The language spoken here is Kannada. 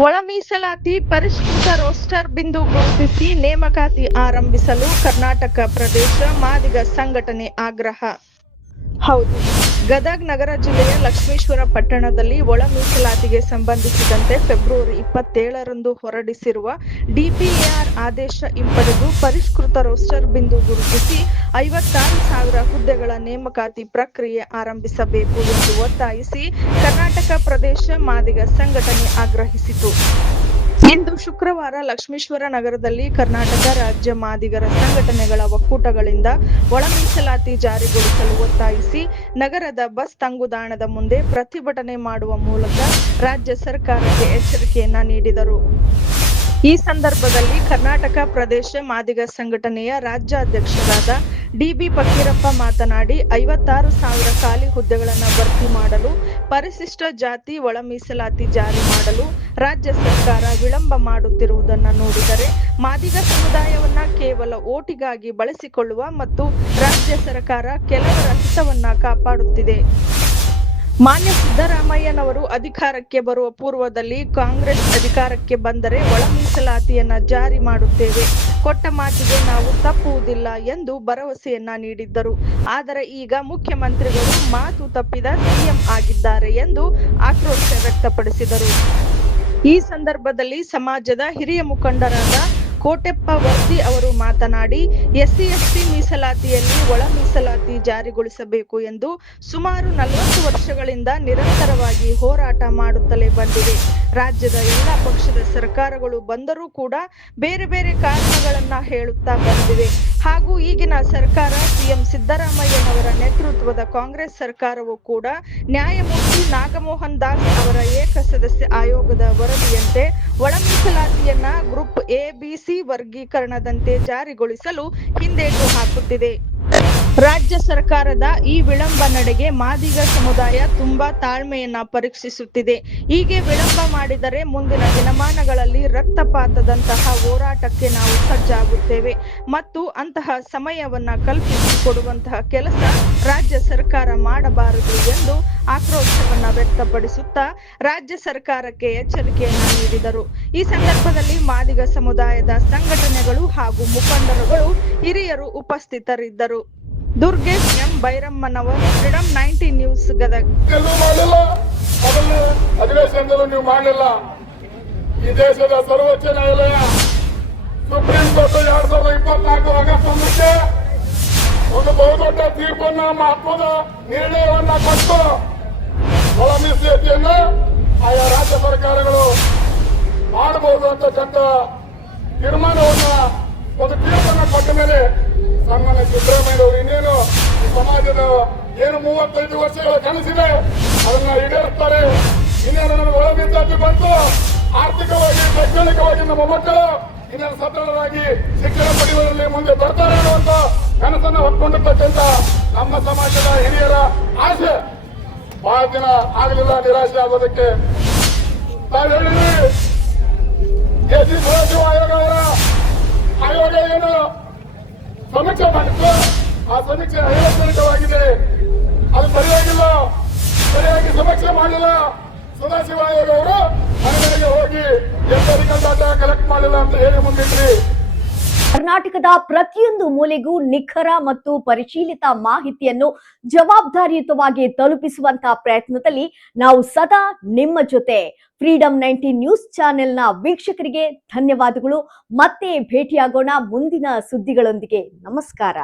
ಒಳ ಮೀಸಲಾತಿ ಪರಿಷ್ಕೃತ ರೋಸ್ಟರ್ ಬಿಂದು ಗುರುತಿಸಿ ನೇಮಕಾತಿ ಆರಂಭಿಸಲು ಕರ್ನಾಟಕ ಪ್ರದೇಶ ಮಾದಿಗ ಸಂಘಟನೆ ಆಗ್ರಹ. ಹೌದು, ಗದಗ ನಗರ ಜಿಲ್ಲೆಯ ಲಕ್ಷ್ಮೇಶ್ವರ ಪಟ್ಟಣದಲ್ಲಿ ಒಳ ಮೀಸಲಾತಿಗೆ ಸಂಬಂಧಿಸಿದಂತೆ ಫೆಬ್ರವರಿ 27ರಂದು ಹೊರಡಿಸಿರುವ ಡಿಪಿಎಆರ್ ಆದೇಶ ಹಿಂಪಡೆದು ಪರಿಷ್ಕೃತ ರೋಸ್ಟರ್ ಬಿಂದು ಗುರುತಿಸಿ 56,000 ಹುದ್ದೆಗಳ ನೇಮಕಾತಿ ಪ್ರಕ್ರಿಯೆ ಆರಂಭಿಸಬೇಕು ಎಂದು ಒತ್ತಾಯಿಸಿ ಕರ್ನಾಟಕ ಪ್ರದೇಶ ಮಾದಿಗ ಸಂಘಟನೆ ಆಗ್ರಹಿಸಿತು. ಇಂದು ಶುಕ್ರವಾರ ಲಕ್ಷ್ಮೇಶ್ವರ ನಗರದಲ್ಲಿ ಕರ್ನಾಟಕ ರಾಜ್ಯ ಮಾದಿಗರ ಸಂಘಟನೆಗಳ ಒಕ್ಕೂಟಗಳಿಂದ ಒಳ ಮೀಸಲಾತಿ ಜಾರಿಗೊಳಿಸಲು ಒತ್ತಾಯಿಸಿ ನಗರದ ಬಸ್ ತಂಗುದಾಣದ ಮುಂದೆ ಪ್ರತಿಭಟನೆ ಮಾಡುವ ಮೂಲಕ ರಾಜ್ಯ ಸರ್ಕಾರಕ್ಕೆ ಎಚ್ಚರಿಕೆಯನ್ನ ನೀಡಿದರು. ಈ ಸಂದರ್ಭದಲ್ಲಿ ಕರ್ನಾಟಕ ಪ್ರದೇಶ ಮಾದಿಗ ಸಂಘಟನೆಯ ರಾಜ್ಯಾಧ್ಯಕ್ಷರಾದ ಡಿ.ಬಿ. ಫಕೀರಪ್ಪ ಮಾತನಾಡಿ, 56,000 ಖಾಲಿ ಹುದ್ದೆಗಳನ್ನು ಭರ್ತಿ ಮಾಡಲು ಪರಿಶಿಷ್ಟ ಜಾತಿ ಒಳ ಮೀಸಲಾತಿ ಜಾರಿ ಮಾಡಲು ರಾಜ್ಯ ಸರ್ಕಾರ ವಿಳಂಬ ಮಾಡುತ್ತಿರುವುದನ್ನು ನೋಡಿದರೆ ಮಾದಿಗ ಸಮುದಾಯವನ್ನ ಕೇವಲ ಓಟಿಗಾಗಿ ಬಳಸಿಕೊಳ್ಳುವ ಮತ್ತು ರಾಜ್ಯ ಸರ್ಕಾರ ಕೆಲವರ ಹಿತವನ್ನ ಕಾಪಾಡುತ್ತಿದೆ. ಮಾನ್ಯ ಸಿದ್ದರಾಮಯ್ಯನವರು ಅಧಿಕಾರಕ್ಕೆ ಬರುವ ಪೂರ್ವದಲ್ಲಿ ಕಾಂಗ್ರೆಸ್ ಅಧಿಕಾರಕ್ಕೆ ಬಂದರೆ ಒಳ ಮೀಸಲಾತಿಯನ್ನ ಜಾರಿ ಮಾಡುತ್ತೇವೆ, ಕೊಟ್ಟ ಮಾತಿಗೆ ನಾವು ತಪ್ಪುವುದಿಲ್ಲ ಎಂದು ಭರವಸೆಯನ್ನ ನೀಡಿದ್ದರು. ಆದರೆ ಈಗ ಮುಖ್ಯಮಂತ್ರಿಗಳು ಮಾತು ತಪ್ಪಿದ ಸಿಎಂ ಆಗಿದ್ದಾರೆ ಎಂದು ಆಕ್ರೋಶ ವ್ಯಕ್ತಪಡಿಸಿದರು. ಈ ಸಂದರ್ಭದಲ್ಲಿ ಸಮಾಜದ ಹಿರಿಯ ಮುಖಂಡರಾದ ಕೋಟೆಪ್ಪ ವರ್ದಿ ಅವರು ಮಾತನಾಡಿ, ಎಸ್ಸಿ/ಎಸ್ಟಿ ಮೀಸಲಾತಿಯಲ್ಲಿ ಒಳ ಮೀಸಲಾತಿ ಜಾರಿಗೊಳಿಸಬೇಕು ಎಂದು ಸುಮಾರು 40 ವರ್ಷಗಳಿಂದ ನಿರಂತರವಾಗಿ ಹೋರಾಟ ಮಾಡುತ್ತಲೇ ಬಂದಿವೆ. ರಾಜ್ಯದ ಎಲ್ಲ ಪಕ್ಷದ ಸರ್ಕಾರಗಳು ಬಂದರೂ ಕೂಡ ಬೇರೆ ಬೇರೆ ಕಾರಣಗಳನ್ನ ಹೇಳುತ್ತಾ ಬಂದಿವೆ. ಹಾಗೂ ಈಗಿನ ಸರ್ಕಾರ ಸಿಎಂ ಸಿದ್ದರಾಮಯ್ಯನವರ ನೇತೃತ್ವದ ಕಾಂಗ್ರೆಸ್ ಸರ್ಕಾರವು ಕೂಡ ನ್ಯಾಯಮೂರ್ತಿ ನಾಗಮೋಹನ್ ದಾಸ್ ಅವರ ಏಕಸದಸ್ಯ ಆಯೋಗದ ವರದಿಯಂತೆ ಒಳ ಮೀಸಲಾತಿಯನ್ನ ಗ್ರೂಪ್ ಎ, ಬಿ, ಸಿ ವರ್ಗೀಕರಣದಂತೆ ಜಾರಿಗೊಳಿಸಲು ಹಿಂದೇಟು ಹಾಕುತ್ತಿದೆ. ರಾಜ್ಯ ಸರ್ಕಾರದ ಈ ವಿಳಂಬ ನಡೆಗೆ ಮಾದಿಗ ಸಮುದಾಯ ತುಂಬಾ ತಾಳ್ಮೆಯನ್ನ ಪರೀಕ್ಷಿಸುತ್ತಿದೆ. ಹೀಗೆ ವಿಳಂಬ ಮಾಡಿದರೆ ಮುಂದಿನ ದಿನಮಾನಗಳಲ್ಲಿ ರಕ್ತಪಾತದಂತಹ ಹೋರಾಟಕ್ಕೆ ನಾವು ಸಜ್ಜಾಗುತ್ತೇವೆ ಮತ್ತು ಅಂತಹ ಸಮಯವನ್ನ ಕಲ್ಪಿಸಿಕೊಡುವಂತಹ ಕೆಲಸ ರಾಜ್ಯ ಸರ್ಕಾರ ಮಾಡಬಾರದು ಎಂದು ಆಕ್ರೋಶವನ್ನ ವ್ಯಕ್ತಪಡಿಸುತ್ತಾ ರಾಜ್ಯ ಸರ್ಕಾರಕ್ಕೆ ಎಚ್ಚರಿಕೆಯನ್ನ ನೀಡಿದರು. ಈ ಸಂದರ್ಭದಲ್ಲಿ ಮಾದಿಗ ಸಮುದಾಯದ ಸಂಘಟನೆಗಳು ಹಾಗೂ ಮುಖಂಡರುಗಳು, ಹಿರಿಯರು ಉಪಸ್ಥಿತರಿದ್ದರು. Durgesh M Bairammanavar, freedom 90 news, Gadag. ಅಧಿವೇಶನದಲ್ಲೂ ನೀವು ಮಾಡಲಿಲ್ಲ. ಈ ದೇಶದ ಸರ್ವೋಚ್ಚ ನ್ಯಾಯಾಲಯ ಸುಪ್ರೀಂ ಕೋರ್ಟ್ 2024 ಆಗಸ್ಟ್ 1ಕ್ಕೆ ಒಂದು ಬಹುದೊಡ್ಡ ತೀರ್ಪನ್ನ, ಮಹತ್ವದ ನಿರ್ಣಯವನ್ನ ಕೊಟ್ಟು ಒಳ ಮೀಸಲಾತಿಯನ್ನ ಆಯಾ ರಾಜ್ಯ ಸರ್ಕಾರಗಳು ಮಾಡಬಹುದು ಅಂತಕ್ಕಂಥ ತೀರ್ಮಾನವನ್ನ, ಒಂದು ತೀರ್ಪನ್ನ ಕೊಟ್ಟ ಮೇಲೆ ಸನ್ಮಾನ್ಯ ಸಿದ್ದರಾಮಯ್ಯನವರು ಇನ್ನೇನು ಈ ಸಮಾಜದ ಏನು 35 ವರ್ಷಗಳ ಕನಸಿದೆ ಅದನ್ನ ಈಡೇರಿಸ್ತಾರೆ. ಇನ್ನೇನು ನಮಗೆ ಒಳ ಮೀಸಲಾತಿ ಬಂತು, ಆರ್ಥಿಕವಾಗಿ ಶೈಕ್ಷಣಿಕವಾಗಿ ನಮ್ಮ ಮಕ್ಕಳು ಇನ್ನೇನು ಸದೃಢರಾಗಿ ಶಿಕ್ಷಣ ಪಡೆಯುವುದರಲ್ಲಿ ಮುಂದೆ ಬರ್ತಾರೆ ಅನ್ನುವಂತ ಕನಸನ್ನ ಹೊತ್ಕೊಂಡಿರ್ತಕ್ಕಂಥ ನಮ್ಮ ಸಮಾಜದ ಹಿರಿಯರ ಆಸೆ ಬಹಳ ದಿನ ಆಗಲಿಲ್ಲ, ನಿರಾಶೆ ಆಗೋದಕ್ಕೆ. ತಾವು ಹೇಳಿದ್ರಿ ಎಸಿ ಸದಾಶಿವ ಆಯೋಗ ಏನು ಸಮೀಕ್ಷೆ ಮಾಡಿತ್ತು, ಆ ಸಮೀಕ್ಷೆ ಐವತ್ತನಿಕವಾಗಿದೆ. ಅದು ಸರಿಯಾಗಿಲ್ಲ, ಸರಿಯಾಗಿ ಸಮೀಕ್ಷೆ ಮಾಡಲಿಲ್ಲ. ಸದಾಶಿವ ಆಯೋಗ ಅವರು ಮನೆಗಳಿಗೆ ಹೋಗಿ ಎಷ್ಟರಿಕಲ್ ಡಾಟಾ ಕಲೆಕ್ಟ್ ಮಾಡಲಿಲ್ಲ ಅಂತ ಹೇಳಿ ಮುಂದಿಟ್ರಿ. ಕರ್ನಾಟಕದ ಪ್ರತಿಯೊಂದು ಮೂಲೆಗೂ ನಿಖರ ಮತ್ತು ಪರಿಶೀಲಿತ ಮಾಹಿತಿಯನ್ನು ಜವಾಬ್ದಾರಿಯುತವಾಗಿ ತಲುಪಿಸುವಂತಹ ಪ್ರಯತ್ನದಲ್ಲಿ ನಾವು ಸದಾ ನಿಮ್ಮ ಜೊತೆ. ಫ್ರೀಡಂ 90 ನ್ಯೂಸ್ ಚಾನೆಲ್ನ ವೀಕ್ಷಕರಿಗೆ ಧನ್ಯವಾದಗಳು. ಮತ್ತೆ ಭೇಟಿಯಾಗೋಣ ಮುಂದಿನ ಸುದ್ದಿಗಳೊಂದಿಗೆ. ನಮಸ್ಕಾರ.